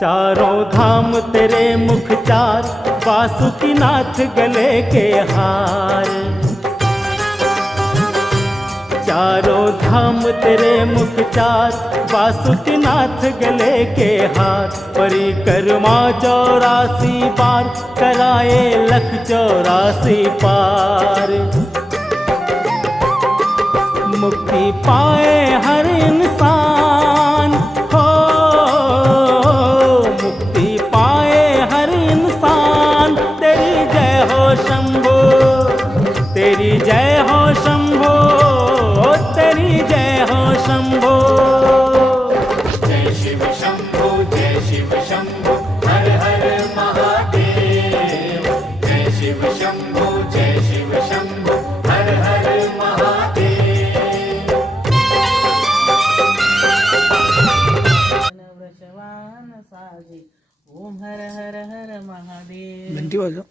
चारों धाम तेरे मुख चार, वासुकीनाथ गले के हार। चारों धाम तेरे मुख चार, वासुकीनाथ गले के हार। परिक्रमा 84 बार, कराए लख 84 पार। मुक्ति पाए हर इंसान हो, मुक्ति पाए हर इंसान। तेरी जय हो शंभो, तेरी जय हो शंभो, तेरी जय हो शंभो। जय शिव शंभो, जय शिव शंभो, हर हर महादेव। जय शिव शंभो, जय शिव शंभो, हर हर महादेव। वृषवाहन साजे, ओम हर हर हर महादेव। घंटी वाजव.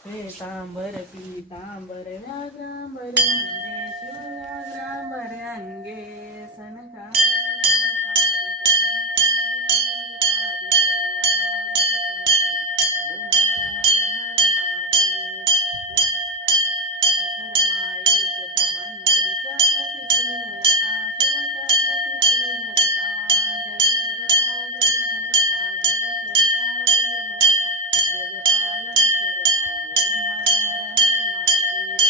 श्वेतांबर पीतांबर व्याघ्रांबर अंगे, शिवव्याघ्रांबर अंगे, सनकादिक प्रभुतादिक सनकादिक प्रभुतादिक ओम हर हर हर महादेव। धर्मायेक कमंडलू चक्र त्रिशूलधरता, शिवचक्र त्रिशूलधरता, जगकर्ता जगभरता, जगकर्ता जगभरता, जगपालन करता। ओम हर हर हर महादेव।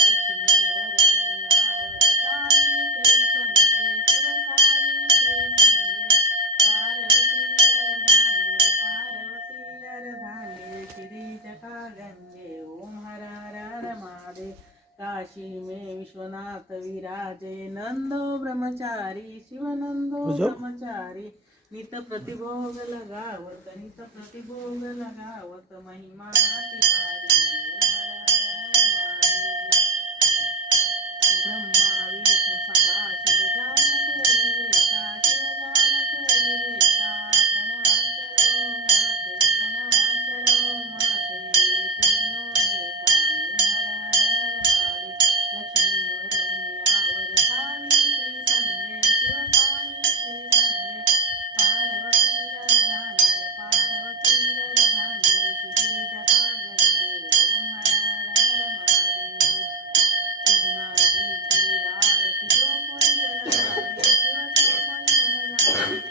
लक्ष्मीवर मुनियावर सावित्री संगे, शिव सावित्री संगे, पार्वती अर्धांगे, पार्वती अर्धांगे, शिरीष का गंगे। ओम हर हर हर महादेव। काशी में विश्वनाथ विराजे, नंदो ब्रह्मचारी, शिवनंदो ब्रह्मचारी। नित प्रतिभोग लगावत, नित प्रतिभोग लगावत, महिमा तिहारी। ओम हर हर महादेव। ब्रह्मा विष्णु सखा शिव जानत विवेका, शिव जानत विवेका, प्रणवाक्षरो मध्ये, प्रणवाक्षरो मध्ये, तीनो एका। ओम हर हर महादेव। लक्ष्मीवर मुनियावर सावित्री संगे, शिव सावित्री संगे, पार्वती अर्धांगे, पार्वती अर्धांगे, शिरीष का गंगे। ओम हर हर महादेव। शिवनादीची आरती जो कोणी जन गावे, शिव जो कोणी जन गावे,